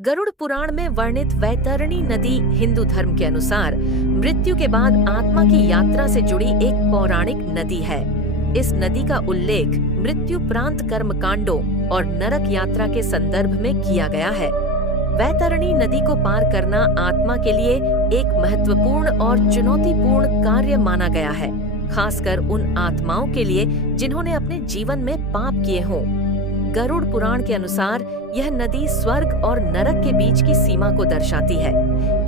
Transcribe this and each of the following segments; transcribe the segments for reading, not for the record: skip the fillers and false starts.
गरुड़ पुराण में वर्णित वैतरणी नदी हिंदू धर्म के अनुसार मृत्यु के बाद आत्मा की यात्रा से जुड़ी एक पौराणिक नदी है। इस नदी का उल्लेख मृत्युपरांत कर्मकांडों और नरक यात्रा के संदर्भ में किया गया है। वैतरणी नदी को पार करना आत्मा के लिए एक महत्वपूर्ण और चुनौतीपूर्ण कार्य माना गया है, खासकर उन आत्माओं के लिए जिन्होंने अपने जीवन में पाप किए हों। गरुड़ पुराण के अनुसार यह नदी स्वर्ग और नरक के बीच की सीमा को दर्शाती है।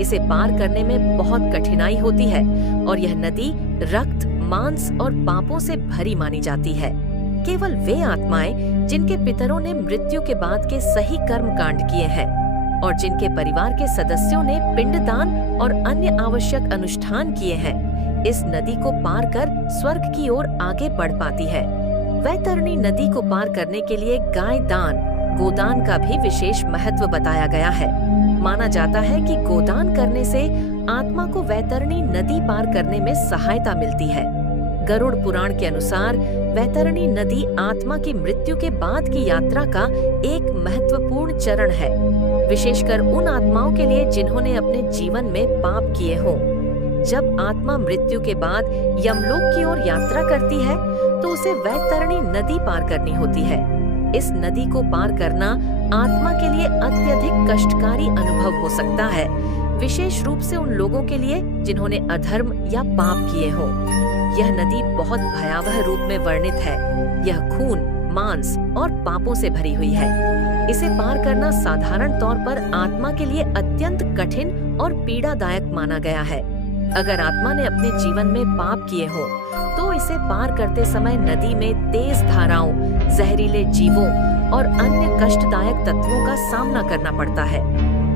इसे पार करने में बहुत कठिनाई होती है और यह नदी रक्त, मांस और पापों से भरी मानी जाती है। केवल वे आत्माएं जिनके पितरों ने मृत्यु के बाद के सही कर्म कांड किए हैं और जिनके परिवार के सदस्यों ने पिंडदान और अन्य आवश्यक अनुष्ठान किए हैं, इस नदी को पार कर स्वर्ग की ओर आगे बढ़ पाती है। वैतरणी नदी को पार करने के लिए गाय दान, गोदान का भी विशेष महत्व बताया गया है। माना जाता है कि गोदान करने से आत्मा को वैतरणी नदी पार करने में सहायता मिलती है। गरुड़ पुराण के अनुसार वैतरणी नदी आत्मा की मृत्यु के बाद की यात्रा का एक महत्वपूर्ण चरण है, विशेषकर उन आत्माओं के लिए जिन्होंने अपने जीवन में पाप किए हों। जब आत्मा मृत्यु के बाद यमलोक की ओर यात्रा करती है तो उसे वैतरणी नदी पार करनी होती है। इस नदी को पार करना आत्मा के लिए अत्यधिक कष्टकारी अनुभव हो सकता है, विशेष रूप से उन लोगों के लिए जिन्होंने अधर्म या पाप किए हों। यह नदी बहुत भयावह रूप में वर्णित है। यह खून, मांस और पापों से भरी हुई है। इसे पार करना साधारण तौर पर आत्मा के लिए अत्यंत कठिन और पीड़ादायक माना गया है। अगर आत्मा ने अपने जीवन में पाप किए हों, तो इसे पार करते समय नदी में तेज धाराओं, जहरीले जीवों और अन्य कष्टदायक तत्वों का सामना करना पड़ता है।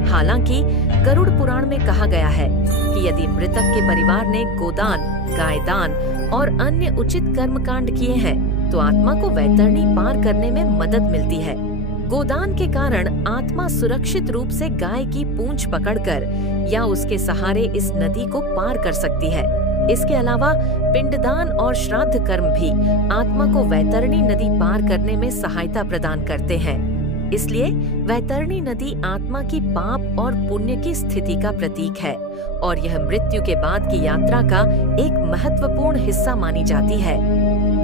हालांकि गरुड़ पुराण में कहा गया है कि यदि मृतक के परिवार ने गोदान, गायदान और अन्य उचित कर्मकांड किए हैं, तो आत्मा को वैतरणी पार करने में मदद मिलती है। गोदान के कारण आत्मा सुरक्षित रूप से गाय की पूंछ पकड़कर या उसके सहारे इस नदी को पार कर सकती है। इसके अलावा पिंडदान और श्राद्ध कर्म भी आत्मा को वैतरणी नदी पार करने में सहायता प्रदान करते हैं। इसलिए वैतरणी नदी आत्मा की पाप और पुण्य की स्थिति का प्रतीक है और यह मृत्यु के बाद की यात्रा का एक महत्वपूर्ण हिस्सा मानी जाती है।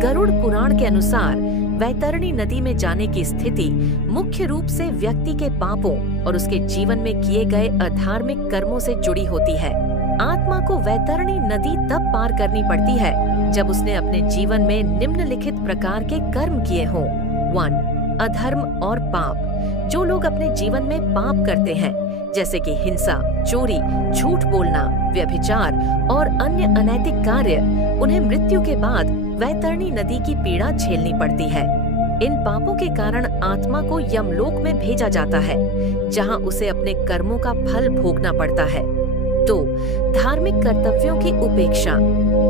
गरुड़ पुराण के अनुसार वैतरणी नदी में जाने की स्थिति मुख्य रूप से व्यक्ति के पापों और उसके जीवन में किए गए अधार्मिक कर्मों से जुड़ी होती है। आत्मा को वैतरणी नदी तब पार करनी पड़ती है जब उसने अपने जीवन में निम्नलिखित प्रकार के कर्म किए हों। 1. अधर्म और पाप। जो लोग अपने जीवन में पाप करते हैं, जैसे कि हिंसा, चोरी, झूठ बोलना, व्यभिचार और अन्य अनैतिक कार्य, उन्हें मृत्यु के बाद वैतरणी नदी की पीड़ा झेलनी पड़ती है। इन पापों के कारण आत्मा को यमलोक में भेजा जाता है, जहां उसे अपने कर्मों का फल भोगना पड़ता है। 2. धार्मिक कर्तव्यों की उपेक्षा।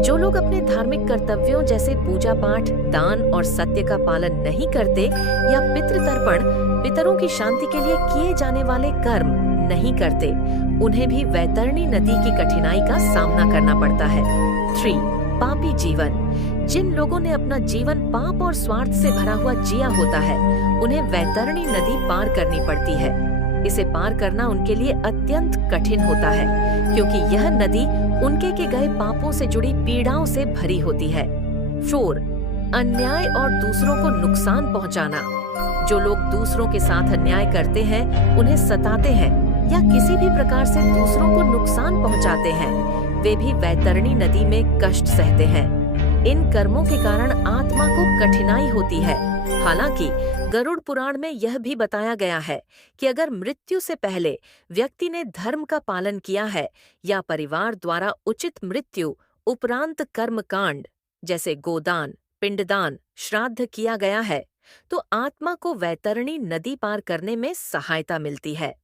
जो लोग अपने धार्मिक कर्तव्यों जैसे पूजा पाठ, दान और सत्य का पालन नहीं करते या पितृतर्पण, पितरों की शांति के लिए किए जाने वाले कर्म नहीं करते, उन्हें भी वैतरणी नदी की कठिनाई का सामना करना पड़ता है। 3. पापी जीवन। जिन लोगों ने अपना जीवन पाप और स्वार्थ से भरा हुआ जिया होता है, उन्हें वैतरणी नदी पार करनी पड़ती है। इसे पार करना उनके लिए अत्यंत कठिन होता है, क्योंकि यह नदी उनके के गए पापों से जुड़ी पीड़ाओं से भरी होती है। 4. अन्याय और दूसरों को नुकसान पहुंचाना। जो लोग दूसरों के साथ अन्याय करते हैं, उन्हें सताते हैं या किसी भी प्रकार से दूसरों को नुकसान पहुंचाते हैं, वे भी वैतरणी नदी में कष्ट सहते हैं। इन कर्मों के कारण आत्मा को कठिनाई होती है। हालांकि गरुड़ पुराण में यह भी बताया गया है कि अगर मृत्यु से पहले व्यक्ति ने धर्म का पालन किया है या परिवार द्वारा उचित मृत्यु उपरांत कर्मकांड जैसे गोदान, पिंडदान, श्राद्ध किया गया है, तो आत्मा को वैतरणी नदी पार करने में सहायता मिलती है।